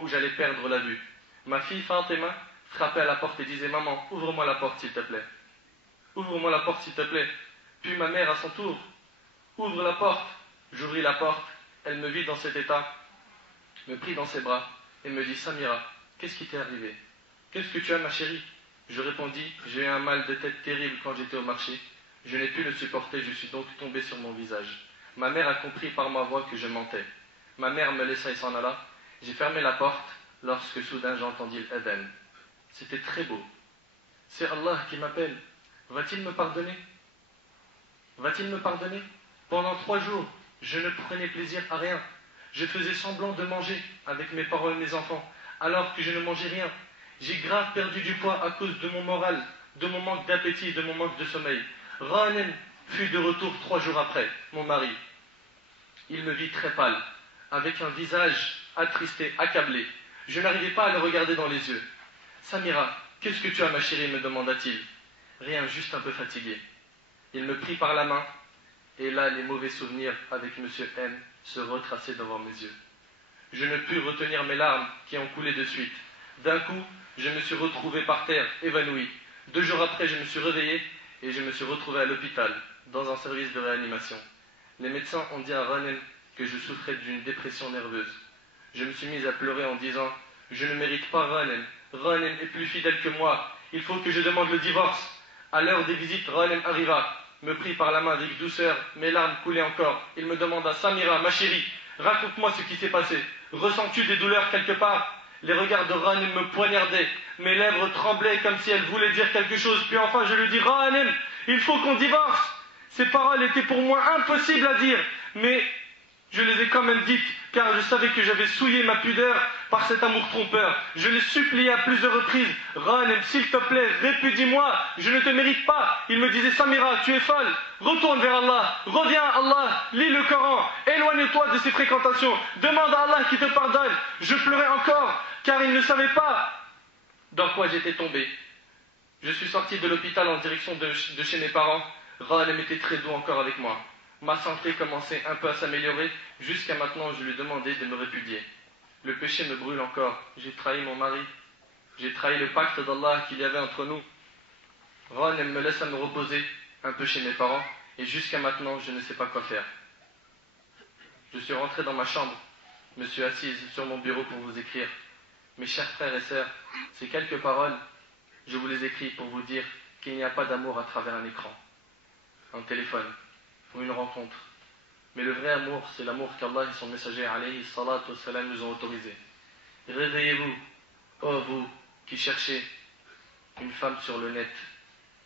moment où j'allais perdre la vue. Ma fille Fatima frappait à la porte et disait « Maman, ouvre-moi la porte s'il te plaît. Ouvre-moi la porte s'il te plaît. » Puis ma mère à son tour « Ouvre la porte. » J'ouvris la porte, elle me vit dans cet état, me prit dans ses bras et me dit « Samira, qu'est-ce qui t'est arrivé? Qu'est-ce que tu as ma chérie ?» Je répondis « J'ai eu un mal de tête terrible quand j'étais au marché. Je n'ai pu le supporter, je suis donc tombé sur mon visage. » Ma mère a compris par ma voix que je mentais. Ma mère me laissa et s'en alla. J'ai fermé la porte lorsque soudain j'entendis l'adhan. C'était très beau. C'est Allah qui m'appelle. Va-t-il me pardonner? Va-t-il me pardonner? Pendant 3 jours, je ne prenais plaisir à rien. Je faisais semblant de manger avec mes parents et mes enfants, alors que je ne mangeais rien. J'ai grave perdu du poids à cause de mon moral, de mon manque d'appétit et de mon manque de sommeil. Ghanem fut de retour 3 jours après, mon mari. Il me vit très pâle, avec un visage attristé, accablé. Je n'arrivais pas à le regarder dans les yeux. « Samira, qu'est-ce que tu as ma chérie ?» me demanda-t-il. « Rien, juste un peu fatigué. » Il me prit par la main, et là les mauvais souvenirs avec M. M se retraçaient devant mes yeux. Je ne pus retenir mes larmes qui ont coulé de suite. D'un coup, je me suis retrouvé par terre, évanoui. 2 jours après, je me suis réveillé et je me suis retrouvé à l'hôpital, dans un service de réanimation. Les médecins ont dit à Ghanem que je souffrais d'une dépression nerveuse. Je me suis mis à pleurer en disant « Je ne mérite pas Ghanem. Ghanem est plus fidèle que moi. Il faut que je demande le divorce. » À l'heure des visites, Ghanem arriva, me prit par la main avec douceur, mes larmes coulaient encore. Il me demanda « Samira, ma chérie, raconte-moi ce qui s'est passé. Ressens-tu des douleurs quelque part ?» Les regards de Ghanem me poignardaient. Mes lèvres tremblaient comme si elles voulaient dire quelque chose. Puis enfin je lui dis « Ghanem, il faut qu'on divorce !» Ces paroles étaient pour moi impossibles à dire, mais je les ai quand même dites, car je savais que j'avais souillé ma pudeur par cet amour trompeur. Je l'ai supplié à plusieurs reprises. « Ghanem, s'il te plaît, répudie-moi, je ne te mérite pas. » Il me disait « Samira, tu es folle, retourne vers Allah, reviens à Allah, lis le Coran, éloigne-toi de ces fréquentations, demande à Allah qui te pardonne. » Je pleurais encore, car il ne savait pas dans quoi j'étais tombé. Je suis sorti de l'hôpital en direction de chez mes parents. Ghanem était très doux encore avec moi. Ma santé commençait un peu à s'améliorer. Jusqu'à maintenant, je lui demandais de me répudier. Le péché me brûle encore. J'ai trahi mon mari. J'ai trahi le pacte d'Allah qu'il y avait entre nous. Ghanem me laisse à me reposer un peu chez mes parents. Et jusqu'à maintenant, je ne sais pas quoi faire. Je suis rentré dans ma chambre. Me suis assise sur mon bureau pour vous écrire. Mes chers frères et sœurs, ces quelques paroles, je vous les écris pour vous dire qu'il n'y a pas d'amour à travers un écran, un téléphone ou une rencontre. Mais le vrai amour, c'est l'amour qu'Allah et son messager alayhi salatu wassalam nous ont autorisé. Réveillez-vous, ô vous qui cherchez une femme sur le net.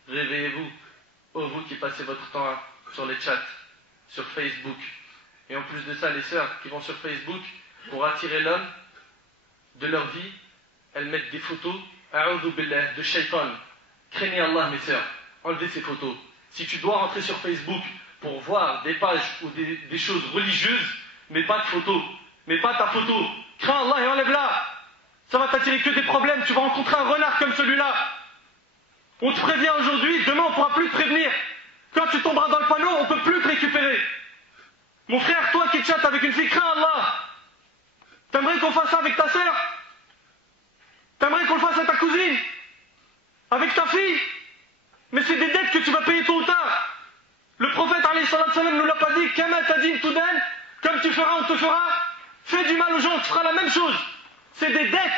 Réveillez-vous, ô vous qui passez votre temps sur les chats, sur Facebook. Et en plus de ça, les sœurs qui vont sur Facebook pour attirer l'homme de leur vie, elles mettent des photos a'udhu billah, de shaitan. Craignez Allah, mes sœurs, enlevez ces photos. Si tu dois rentrer sur Facebook pour voir des pages ou des choses religieuses, mais pas de photos, mais pas ta photo, crains Allah et enlève-la. Ça va t'attirer que des problèmes, tu vas rencontrer un renard comme celui-là. On te prévient aujourd'hui, demain on ne pourra plus te prévenir. Quand tu tomberas dans le panneau, on ne peut plus te récupérer. Mon frère, toi qui chattes avec une fille, crains Allah. T'aimerais qu'on fasse ça avec ta sœur? T'aimerais qu'on le fasse à ta cousine? Avec ta fille? Mais c'est des dettes que tu vas payer tôt ou tard. Le prophète alayhi salatu wassalam ne l'a pas dit. Kama tadin tudan, comme tu feras, on te fera. Fais du mal aux gens, tu feras la même chose. C'est des dettes.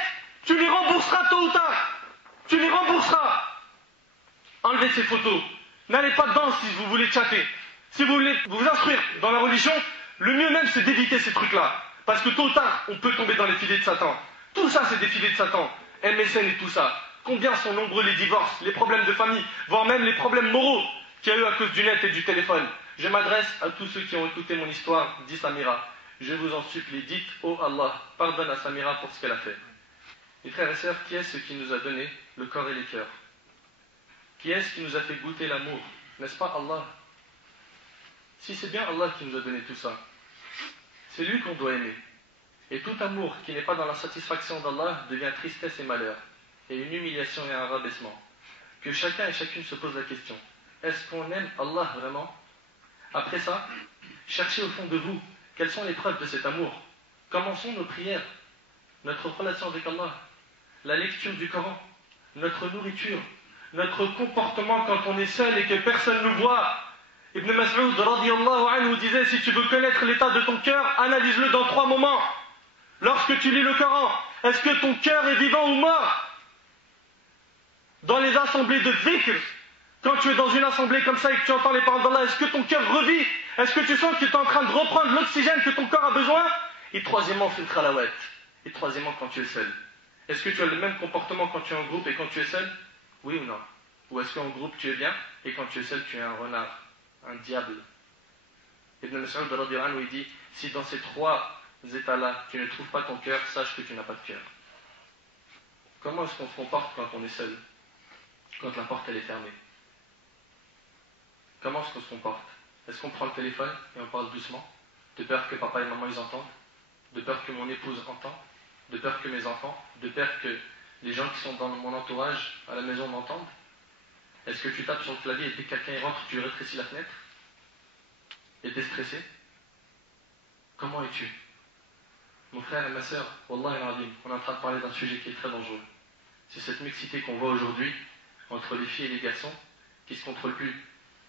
Tu les rembourseras tôt ou tard. Tu les rembourseras. Enlevez ces photos. N'allez pas dedans si vous voulez chatter. Si vous voulez vous instruire dans la religion, le mieux même c'est d'éviter ces trucs-là. Parce que tôt ou tard, on peut tomber dans les filets de Satan. Tout ça, c'est des filets de Satan. MSN et tout ça. Combien sont nombreux les divorces, les problèmes de famille, voire même les problèmes moraux qu'il y a eu à cause du net et du téléphone. Je m'adresse à tous ceux qui ont écouté mon histoire, dit Samira. Je vous en supplie, dites, ô Allah, pardonne à Samira pour ce qu'elle a fait. Mes frères et sœurs, qui est-ce qui nous a donné le corps et les cœurs? Qui est-ce qui nous a fait goûter l'amour? N'est-ce pas Allah? Si c'est bien Allah qui nous a donné tout ça, c'est lui qu'on doit aimer. Et tout amour qui n'est pas dans la satisfaction d'Allah devient tristesse et malheur, et une humiliation et un rabaissement. Que chacun et chacune se pose la question, est-ce qu'on aime Allah vraiment? Après ça, cherchez au fond de vous, quelles sont les preuves de cet amour? Comment sont nos prières? notre relation avec Allah, la lecture du Coran, notre nourriture, notre comportement quand on est seul et que personne ne nous voit. Ibn Mas'ud radiyallahu anhu disait, si tu veux connaître l'état de ton cœur, analyse-le dans 3 moments. Lorsque tu lis le Coran, est-ce que ton cœur est vivant ou mort? Dans les assemblées de dhikr, quand tu es dans une assemblée comme ça et que tu entends les paroles d'Allah, est-ce que ton cœur revit? Est-ce que tu sens que tu es en train de reprendre l'oxygène que ton corps a besoin? Et troisièmement, fil khalawat. Et troisièmement, quand tu es seul. Est-ce que tu as le même comportement quand tu es en groupe et quand tu es seul? Oui ou non? Ou est-ce qu'en groupe tu es bien et quand tu es seul tu es un renard, un diable? Ibn Mas'ud radiyallahu anhu il dit, si dans ces 3 états-là tu ne trouves pas ton cœur, sache que tu n'as pas de cœur. Comment est-ce qu'on se comporte quand on est seul? Quand la porte elle est fermée? Comment est-ce qu'on se comporte? Est-ce qu'on prend le téléphone et on parle doucement? De peur que papa et maman ils entendent? De peur que mon épouse entende? De peur que mes enfants? De peur que les gens qui sont dans mon entourage à la maison m'entendent? Est-ce que tu tapes sur le clavier et dès que quelqu'un rentre, tu rétrécis la fenêtre? Et tu es stressé? Comment es-tu? Mon frère et ma soeur, Wallah al-Azim, on est en train de parler d'un sujet qui est très dangereux. C'est cette mixité qu'on voit aujourd'hui entre les filles et les garçons qui ne se contrôlent plus.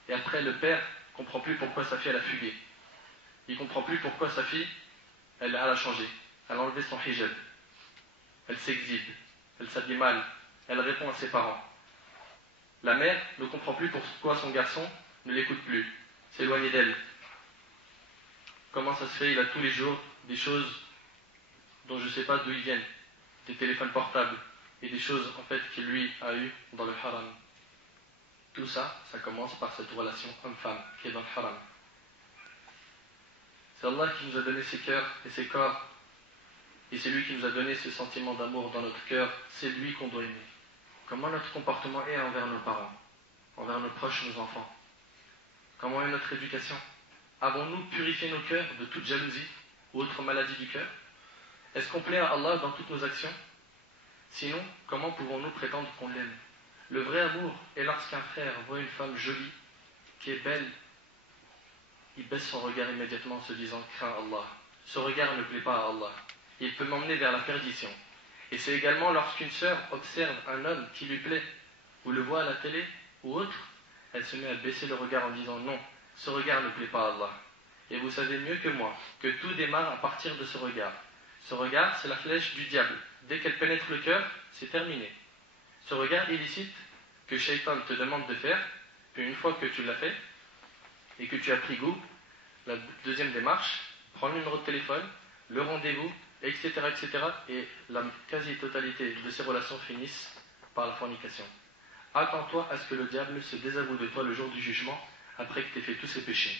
Et après, le père ne comprend plus pourquoi sa fille elle a fugué. Il ne comprend plus pourquoi sa fille elle a changé. Elle a enlevé son hijab. Elle s'exhibe. Elle s'habille mal. Elle répond à ses parents. La mère ne comprend plus pourquoi son garçon ne l'écoute plus, s'éloigne d'elle. Comment ça se fait? Il a tous les jours des choses dont je ne sais pas d'où ils viennent, des téléphones portables et des choses en fait qu'il lui a eues dans le haram. Tout ça, ça commence par cette relation homme-femme qui est dans le haram. C'est Allah qui nous a donné ses cœurs et ses corps, et c'est lui qui nous a donné ce sentiment d'amour dans notre cœur. C'est lui qu'on doit aimer. Comment notre comportement est envers nos parents, envers nos proches, nos enfants? Comment est notre éducation? Avons-nous purifié nos cœurs de toute jalousie ou autre maladie du cœur? Est-ce qu'on plaît à Allah dans toutes nos actions? Sinon, comment pouvons-nous prétendre qu'on l'aime? Le vrai amour est lorsqu'un frère voit une femme jolie, qui est belle, il baisse son regard immédiatement en se disant « Crains Allah ». Ce regard ne plaît pas à Allah. Il peut m'emmener vers la perdition. Et c'est également lorsqu'une sœur observe un homme qui lui plaît, ou le voit à la télé, ou autre, elle se met à baisser le regard en disant non, ce regard ne plaît pas à Allah. Et vous savez mieux que moi que tout démarre à partir de ce regard. Ce regard, c'est la flèche du diable. Dès qu'elle pénètre le cœur, c'est terminé. Ce regard illicite que Shaitan te demande de faire, puis une fois que tu l'as fait, et que tu as pris goût, la deuxième démarche, prends le numéro de téléphone, le rendez-vous, etc., etc. Et la quasi-totalité de ces relations finissent par la fornication. Attends-toi à ce que le diable se désavoue de toi le jour du jugement, après que tu aies fait tous ces péchés.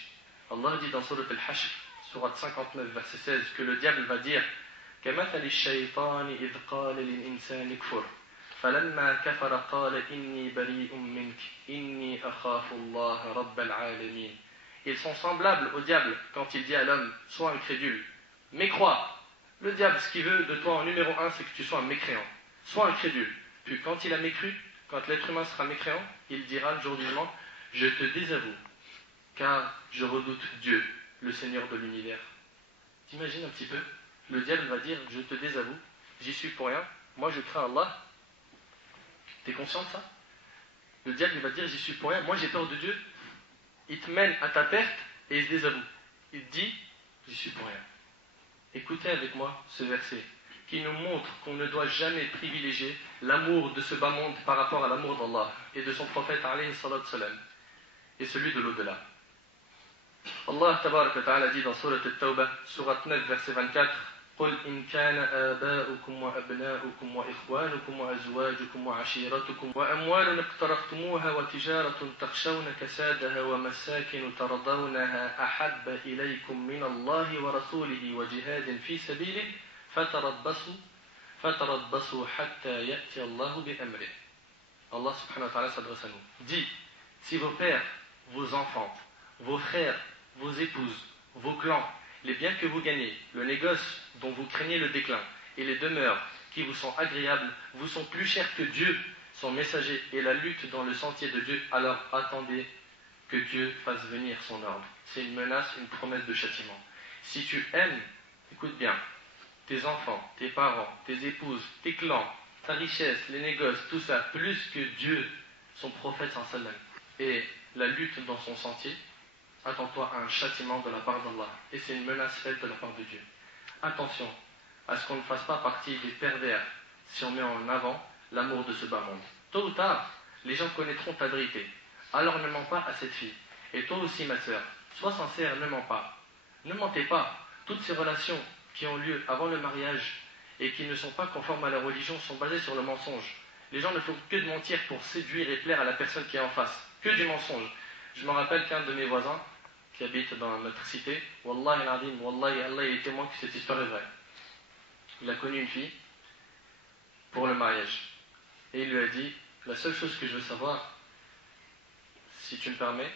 Allah dit dans Surat Al-Hashr, Surat 59, verset 16, que le diable va dire كَمَثَلِ الشَّيْطَانِ إِذْ قَالَ لِلْإِنسَانِ اكْفُرْ فَلَمَّا كَفَرَ قَالَ إِنِّي بَرِيءٌ مِّنْكَ إِنِّي أَخَافُ اللَّهَ رَبَّ الْعَالَمِينَ. Ils sont semblables au diable quand il dit à l'homme sois incrédule, mais crois. Le diable, ce qu'il veut de toi en numéro 1, c'est que tu sois un mécréant. Sois incrédule. Puis quand il a mécru, quand l'être humain sera mécréant, il dira le jour du jugement je te désavoue, car je redoute Dieu, le Seigneur de l'univers. T'imagines un petit peu? Le diable va dire je te désavoue, j'y suis pour rien, moi je crains Allah. T'es conscient de ça? Le diable il va dire j'y suis pour rien, moi j'ai peur de Dieu. Il te mène à ta perte et il se désavoue. Il te dit j'y suis pour rien. Écoutez avec moi ce verset qui nous montre qu'on ne doit jamais privilégier l'amour de ce bas monde par rapport à l'amour d'Allah et de son prophète alayhi salatu salam et celui de l'au-delà. Allah tabarak wa ta'ala dit dans Surat At-Tawbah, Surat 9, verset 24, قل إن كان آباؤكم وأبناؤكم وإخوانكم وأزواجكم وعشيرتكم وأموال اقترفتموها وتجارة تخشون كسادها ومساكن ترضونها أحب إليكم من الله ورسوله وجهاد في سبيله فتربصوا حتى يأتي الله بأمره. Allah subhanahu wa ta'ala s'adresse à nous. Dit, si vos pères, vos enfants, vos frères, vos épouses, vos clans, les biens que vous gagnez, le négoce dont vous craignez le déclin, et les demeures qui vous sont agréables, vous sont plus chers que Dieu, son messager, et la lutte dans le sentier de Dieu, alors attendez que Dieu fasse venir son ordre. C'est une menace, une promesse de châtiment. Si tu aimes, écoute bien, tes enfants, tes parents, tes épouses, tes clans, ta richesse, les négoces, tout ça, plus que Dieu, son prophète sallam, et la lutte dans son sentier, attends-toi à un châtiment de la part d'Allah. Et c'est une menace faite de la part de Dieu. Attention à ce qu'on ne fasse pas partie des pervers si on met en avant l'amour de ce bas monde. Tôt ou tard, les gens connaîtront ta vérité. Alors ne mens pas à cette fille. Et toi aussi, ma sœur, sois sincère, ne mens pas. Ne mentez pas. Toutes ces relations qui ont lieu avant le mariage et qui ne sont pas conformes à la religion sont basées sur le mensonge. Les gens ne font que de mentir pour séduire et plaire à la personne qui est en face. Que du mensonge. Je me rappelle qu'un de mes voisins, qui habite dans notre cité, Wallahi al-Adim, Wallahi Allah est témoin que cette histoire est vraie. Il a connu une fille pour le mariage. Et il lui a dit, la seule chose que je veux savoir, si tu me permets,